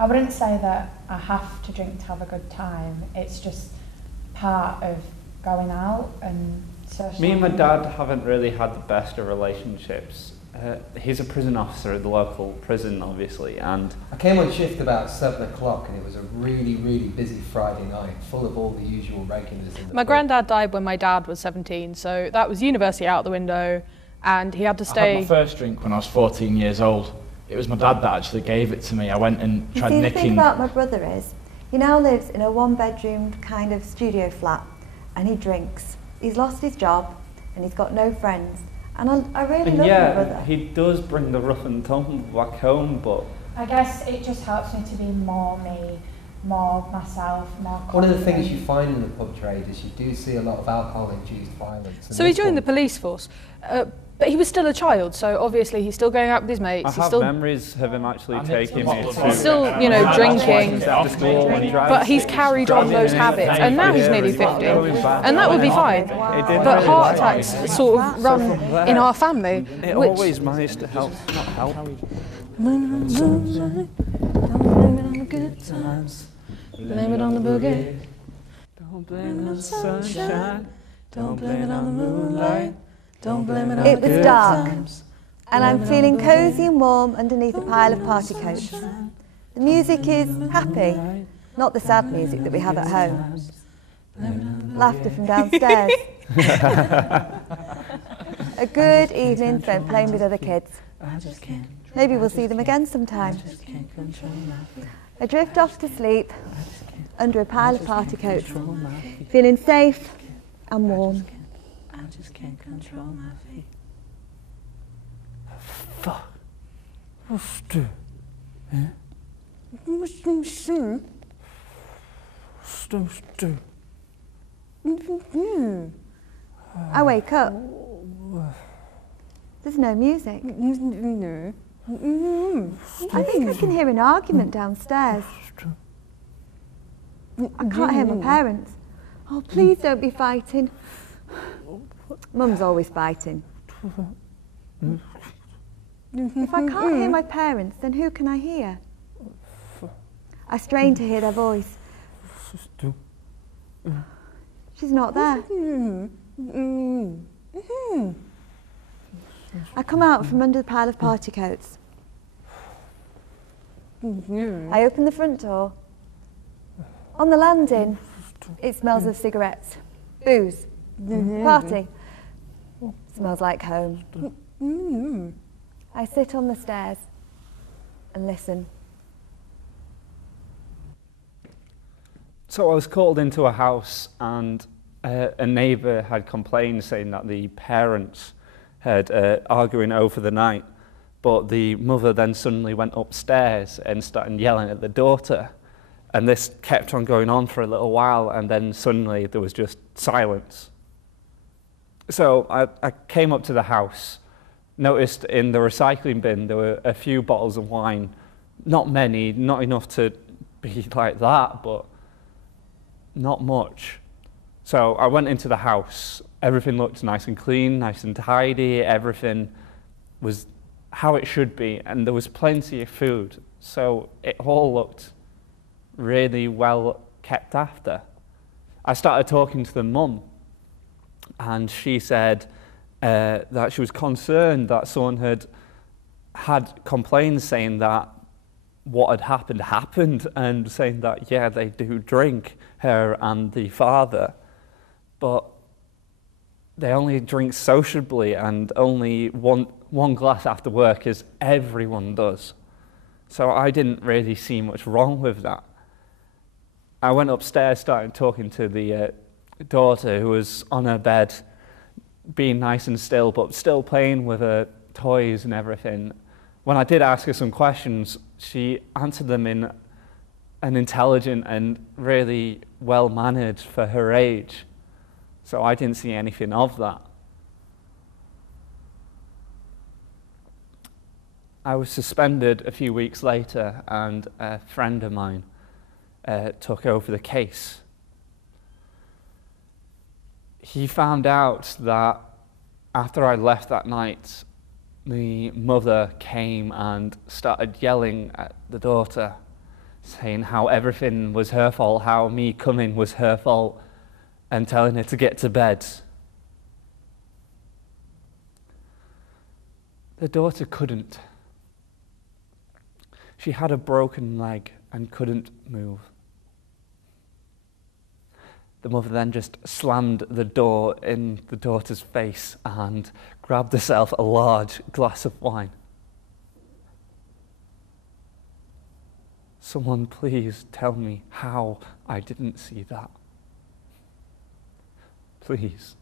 I wouldn't say that I have to drink to have a good time. It's just part of going out and social. Me and my dad haven't really had the best of relationships. He's a prison officer at the local prison, obviously, and I came on shift about 7 o'clock and it was a really, really busy Friday night, full of all the usual regulars. My granddad died when my dad was 17, so that was university out the window, and he had to stay. I had my first drink when I was 14 years old. It was my dad that actually gave it to me. I went and tried nicking. The thing about my brother is, he now lives in a one-bedroom kind of studio flat, and he drinks. He's lost his job, and he's got no friends. And I really love my brother. He does bring the rough and tumble back home, but I guess it just helps me to be more me, more myself, more confident. One of the things you find in the pub trade is you do see a lot of alcohol-induced violence. So he joined the police force, but he was still a child, so obviously he's still going out with his mates. I have memories of him actually taking me to... He's still, you know, drinking, but he's carried on those habits, and now he's nearly 50, and that would be fine. But heart attacks sort of run in our family. It always managed to help, not help. Blame it on the good times, blame it on the boogie. Don't blame it on the sunshine, don't blame it on the moonlight. Don't blame it on It was dark, and I'm feeling cosy and warm underneath a pile of party coats. The music is happy, not the sad music that we have at home. Laughter from downstairs. A good evening spent playing with other kids. Maybe we'll see them again sometime. I drift off to sleep under a pile of party coats, feeling safe and warm. I just can't control my feet. Fuck. What's the... I wake up. There's no music. I think I can hear an argument downstairs. I can't hear my parents. Oh, please don't be fighting. Mum's always fighting. If I can't hear my parents, then who can I hear? I strain to hear their voice. She's not there. I come out from under the pile of party coats. I open the front door. On the landing, it smells of cigarettes, booze, party. Smells like home. I sit on the stairs and listen. So I was called into a house and a neighbour had complained saying that the parents had arguing over the night, but the mother then suddenly went upstairs and started yelling at the daughter, and this kept on going on for a little while, and then suddenly there was just silence. So I came up to the house, noticed in the recycling bin there were a few bottles of wine, not many, not enough to be like that, but not much. So I went into the house, everything looked nice and clean, nice and tidy, everything was how it should be, and there was plenty of food, so it all looked really well kept after. I started talking to the mum, and she said that she was concerned that someone had complained saying that what had happened, and saying that, yeah, they do drink, her and the father, but they only drink sociably and only one glass after work, as everyone does. So I didn't really see much wrong with that. I went upstairs, started talking to the daughter, who was on her bed, being nice and still, but still playing with her toys and everything. When I did ask her some questions, she answered them in an intelligent and really well-mannered for her age. So I didn't see anything of that. I was suspended a few weeks later, and a friend of mine took over the case. He found out that after I left that night, the mother came and started yelling at the daughter, saying how everything was her fault, how me coming was her fault, and telling her to get to bed. The daughter couldn't. She had a broken leg and couldn't move. The mother then just slammed the door in the daughter's face and grabbed herself a large glass of wine. Someone please tell me how I didn't see that. Please,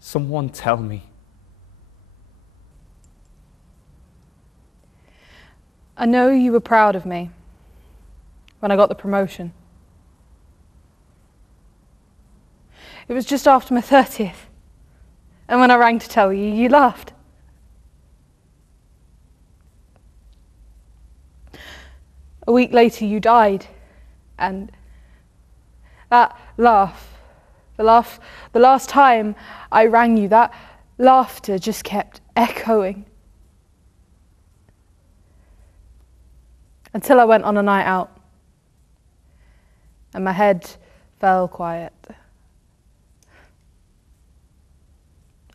someone tell me. I know you were proud of me when I got the promotion. It was just after my 30th, and when I rang to tell you, you laughed. A week later you died, and that laugh, the last time I rang you, that laughter just kept echoing. Until I went on a night out, and my head fell quiet.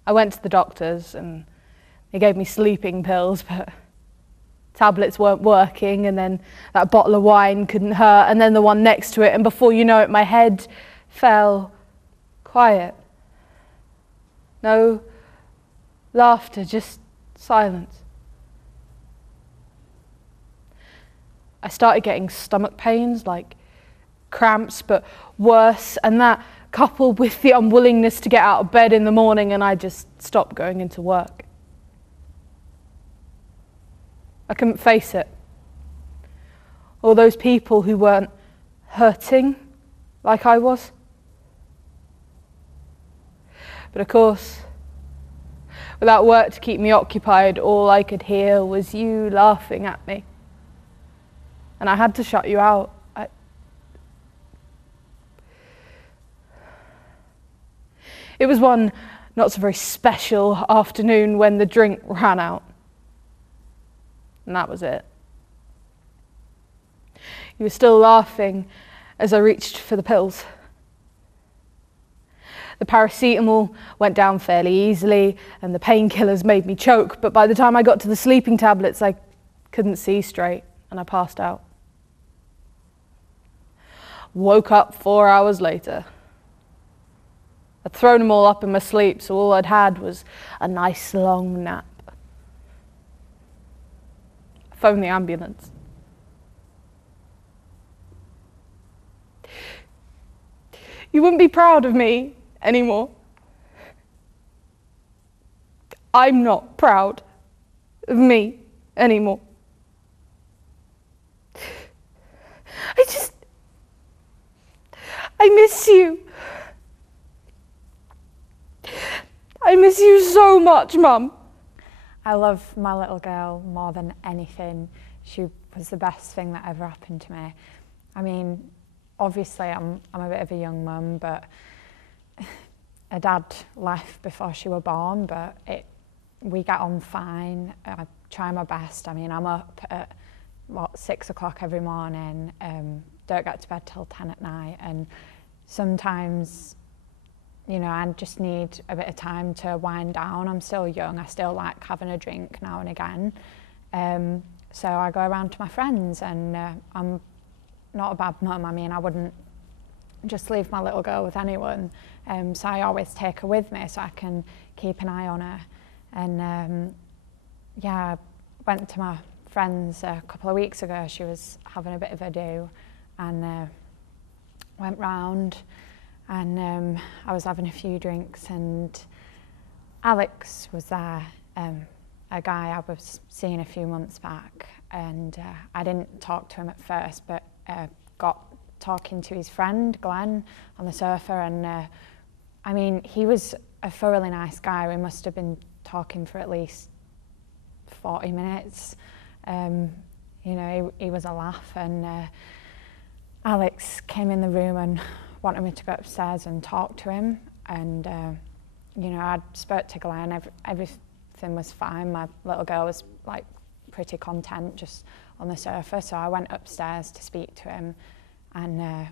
I went to the doctors and they gave me sleeping pills, but tablets weren't working, and then that bottle of wine couldn't hurt, and then the one next to it, and before you know it, my head fell quiet. No laughter, just silence. I started getting stomach pains, like cramps, but worse, and that coupled with the unwillingness to get out of bed in the morning, and I just stopped going into work. I couldn't face it. All those people who weren't hurting like I was. But of course, without work to keep me occupied, all I could hear was you laughing at me. And I had to shut you out. It was one not so very special afternoon when the drink ran out. And that was it. You were still laughing as I reached for the pills. The paracetamol went down fairly easily and the painkillers made me choke, but by the time I got to the sleeping tablets, I couldn't see straight and I passed out. Woke up 4 hours later. I'd thrown them all up in my sleep, so all I'd had was a nice long nap. I phoned the ambulance. You wouldn't be proud of me anymore. I'm not proud of me anymore. I miss you. I miss you so much, Mum. I love my little girl more than anything. She was the best thing that ever happened to me. I mean, obviously I'm a bit of a young mum, but her dad left before she was born, but we get on fine. I try my best. I mean, I'm up at 6 o'clock every morning, don't get to bed till 10 at night, and sometimes, you know, I just need a bit of time to wind down. I'm still young, I still like having a drink now and again. So I go around to my friends, and I'm not a bad mum. I mean, I wouldn't just leave my little girl with anyone. So I always take her with me so I can keep an eye on her. And yeah, I went to my friends a couple of weeks ago. She was having a bit of a do, and went round, and I was having a few drinks, and Alex was there, a guy I was seeing a few months back, and I didn't talk to him at first, but got talking to his friend Glenn on the sofa, and I mean, he was a thoroughly nice guy. We must have been talking for at least 40 minutes. You know, he was a laugh, and Alex came in the room and wanted me to go upstairs and talk to him, and you know, I spoke to Glenn, everything was fine. My little girl was like pretty content just on the sofa. So I went upstairs to speak to him, and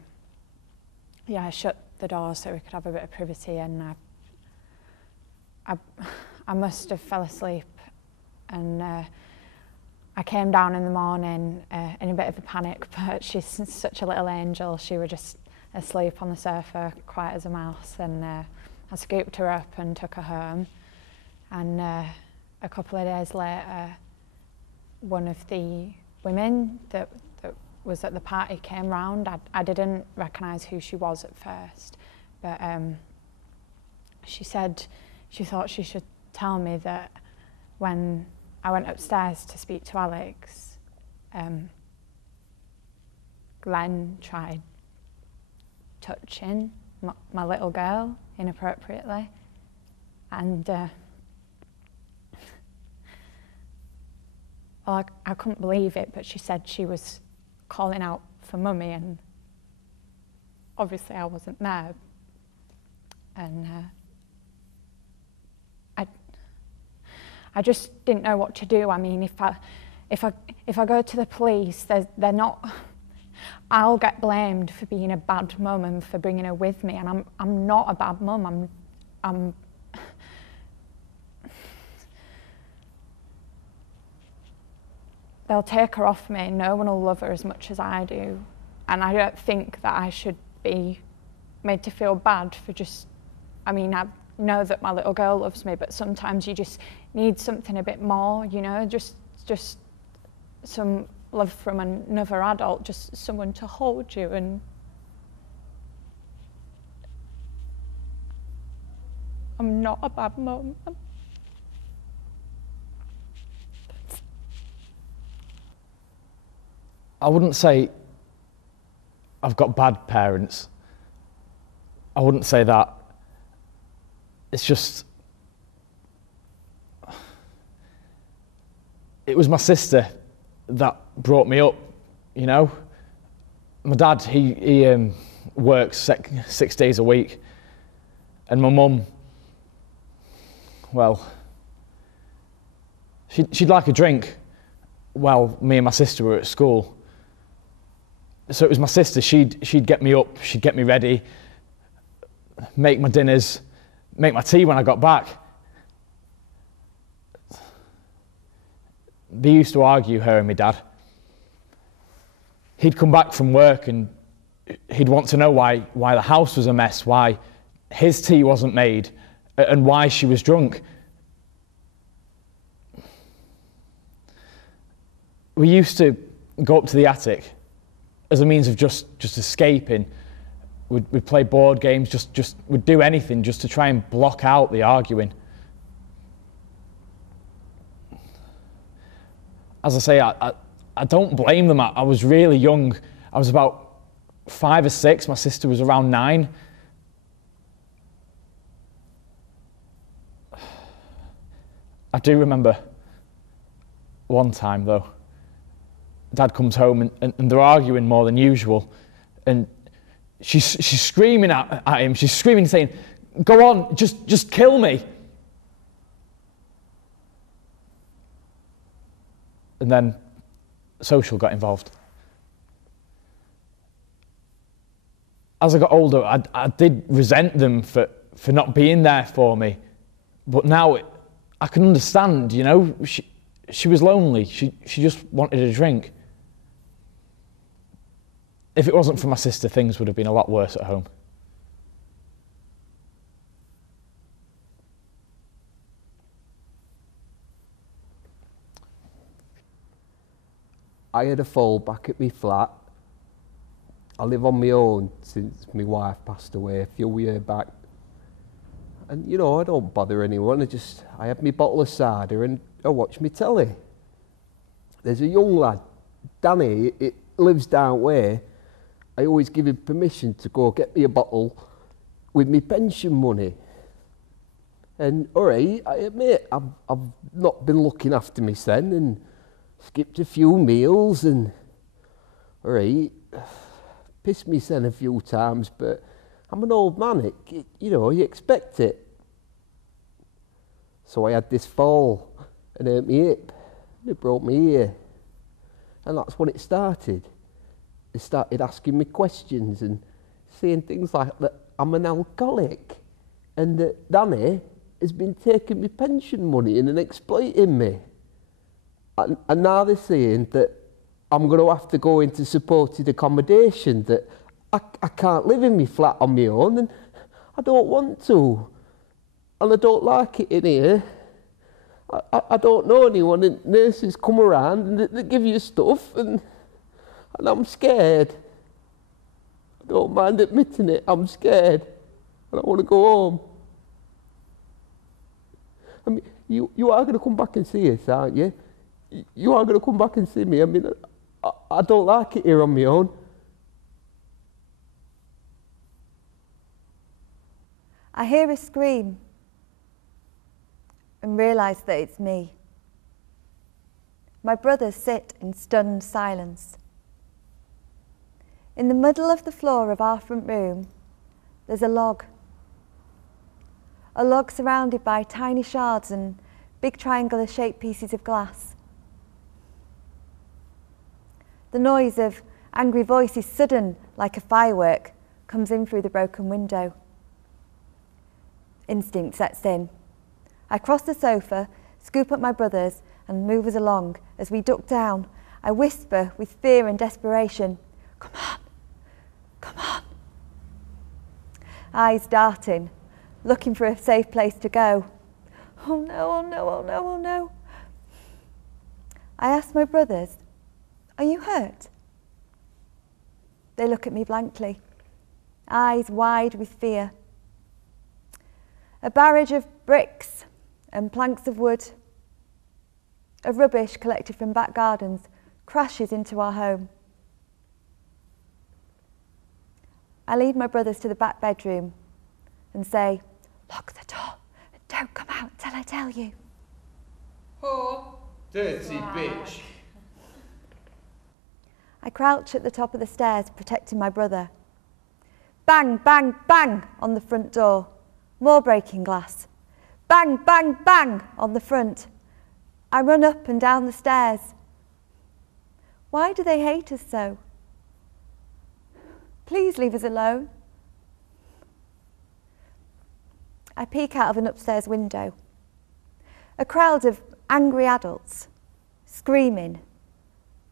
yeah, I shut the door so we could have a bit of privacy, and I must have fell asleep, and I came down in the morning in a bit of a panic, but she's such a little angel. She was just asleep on the sofa, quiet as a mouse, and I scooped her up and took her home. And a couple of days later, one of the women that was at the party came round. I didn't recognise who she was at first, but she said she thought she should tell me that when I went upstairs to speak to Alex, Glenn tried touching my little girl inappropriately, and well, I couldn't believe it, but she said she was calling out for mummy, and obviously I wasn't there, and I just didn't know what to do. I mean, if I go to the police, they're not. I'll get blamed for being a bad mum and for bringing her with me, and I'm not a bad mum. I'm they'll take her off me. No one will love her as much as I do, and I don't think that I should be made to feel bad for just. I mean, I know that my little girl loves me, but sometimes you just need something a bit more, you know, just some love from another adult, just someone to hold you. And I'm not a bad mum. I wouldn't say I've got bad parents. I wouldn't say that. It's just, it was my sister that brought me up, you know. My dad, he works 6 days a week, and my mum, well, she'd like a drink while me and my sister were at school. So it was my sister. She'd get me up, she'd get me ready, make my dinners, make my tea when I got back. They used to argue, her and my dad. He'd come back from work and he'd want to know why the house was a mess, why his tea wasn't made, and why she was drunk. We used to go up to the attic as a means of just escaping. We'd play board games, we'd do anything just to try and block out the arguing. As I say, I don't blame them. I was really young. I was about 5 or 6. My sister was around 9. I do remember one time though. Dad comes home and they're arguing more than usual, and she's screaming at him. She's screaming, saying, "Go on, just kill me." And then social got involved. As I got older, I did resent them for not being there for me, but now I can understand. You know, she was lonely. She just wanted a drink. If it wasn't for my sister, things would have been a lot worse at home. I had a fall back at my flat. I live on my own since my wife passed away a few years back. And you know, I don't bother anyone. I have my bottle of cider and I watch me telly. There's a young lad, Danny, it lives down where I always give him permission to go get me a bottle with my pension money. And all right, I admit, I've not been looking after me son and skipped a few meals and, all right, pissed me son a few times, but I'm an old man, you know, you expect it. So I had this fall and hurt me hip. It broke my ear. And that's when it started. It started asking me questions and saying things like that I'm an alcoholic and that Danny has been taking my pension money and exploiting me. And now they're saying that I'm going to have to go into supported accommodation, that I can't live in my flat on my own, and I don't want to. And I don't like it in here. I don't know anyone, and nurses come around and they give you stuff, and I'm scared. I don't mind admitting it, I'm scared. And I want to go home. I mean, you are going to come back and see us, aren't you? You are going to come back and see me. I mean, I don't like it here on my own. I hear a scream and realise that it's me. My brothers sit in stunned silence. In the middle of the floor of our front room, there's a log. A log surrounded by tiny shards and big triangular-shaped pieces of glass. The noise of angry voices, sudden like a firework, comes in through the broken window. Instinct sets in. I cross the sofa, scoop up my brothers and move us along. As we duck down, I whisper with fear and desperation, "Come on, come on." Eyes darting, looking for a safe place to go. Oh no, oh no, oh no, oh no. I ask my brothers, "Are you hurt?" They look at me blankly, eyes wide with fear. A barrage of bricks and planks of wood, of rubbish collected from back gardens, crashes into our home. I lead my brothers to the back bedroom and say, "Lock the door and don't come out until I tell you." Whore. Dirty bitch. I crouch at the top of the stairs, protecting my brother. Bang, bang, bang on the front door. More breaking glass. Bang, bang, bang on the front. I run up and down the stairs. Why do they hate us so? Please leave us alone. I peek out of an upstairs window. A crowd of angry adults, screaming,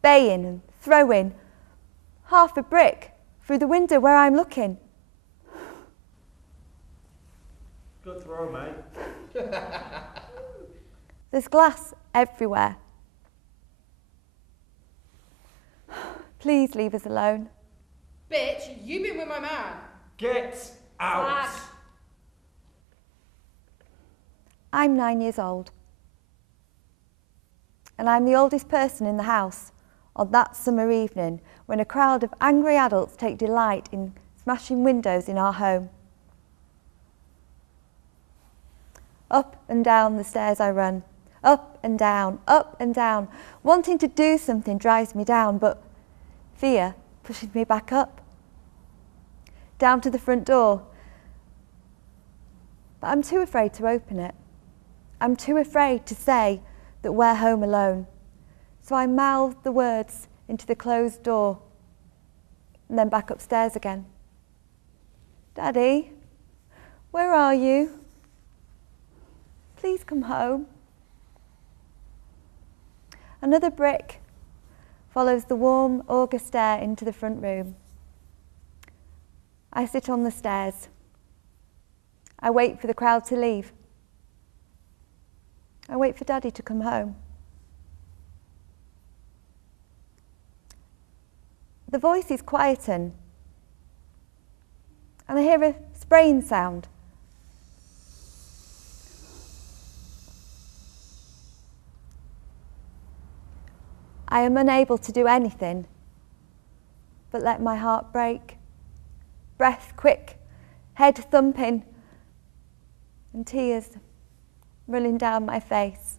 baying and throwing half a brick through the window where I'm looking. Good throw, mate. There's glass everywhere. Please leave us alone. Bitch, you been with my man. Get out. I'm 9 years old. And I'm the oldest person in the house on that summer evening when a crowd of angry adults take delight in smashing windows in our home. Up and down the stairs I run, up and down, up and down. Wanting to do something drives me down, but fear pushes me back up. Down to the front door. But I'm too afraid to open it. I'm too afraid to say that we're home alone. So I mouth the words into the closed door and then back upstairs again. "Daddy, where are you? Please come home." Another brick follows the warm August air into the front room. I sit on the stairs. I wait for the crowd to leave. I wait for Daddy to come home. The voices quieten, and I hear a spraying sound. I am unable to do anything but let my heart break. Breath quick, head thumping, and tears running down my face.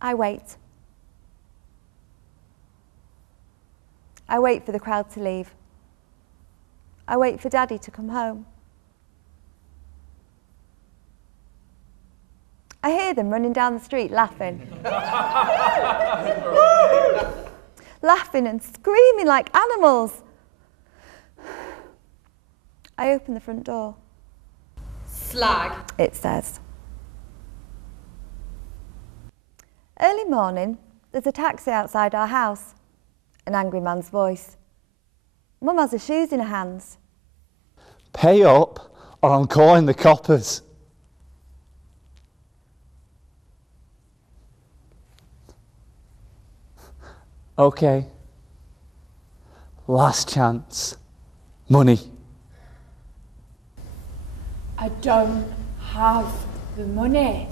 I wait. I wait for the crowd to leave. I wait for Daddy to come home. I hear them running down the street laughing. Laughing and screaming like animals. I open the front door. Slag. It says. Early morning, there's a taxi outside our house. An angry man's voice. Mum has her shoes in her hands. Pay up or I'm calling the coppers. Okay. Last chance. Money. I don't have the money.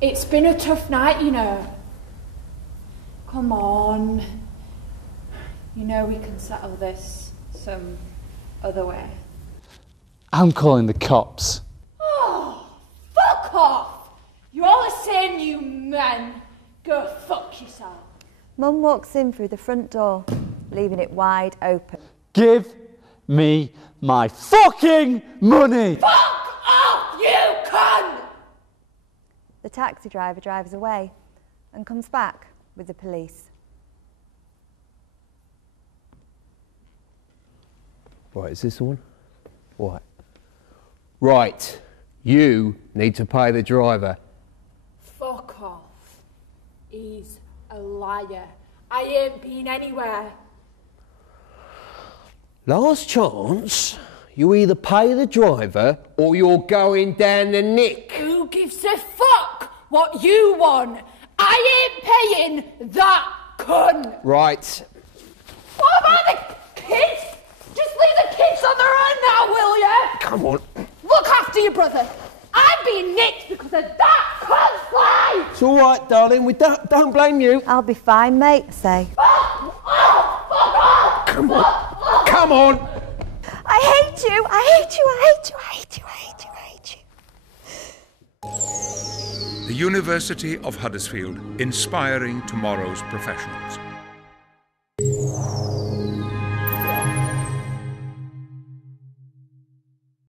It's been a tough night, you know. Come on. You know we can settle this some other way. I'm calling the cops. Oh, fuck off! You're all the same, you men. Go fuck yourself. Mum walks in through the front door, leaving it wide open. Give me my fucking money! Fuck off, you cunt! The taxi driver drives away and comes back with the police. Right, is this the one? What? Right, you need to pay the driver. Fuck off. He's a liar. I ain't been anywhere. Last chance, you either pay the driver or you're going down the nick. Who gives a fuck what you want? I ain't paying that cunt. Right. What about the kids? Just leave the kids on their own now, will you? Come on. Look after your brother. I'm being nicked because of that cunt's lie. It's all right, darling. We don't blame you. I'll be fine, mate, I say. Fuck off! Fuck off! Come on. Come on. I hate you, I hate you, I hate you, I hate you, I hate you, I hate you. The University of Huddersfield, inspiring tomorrow's professionals.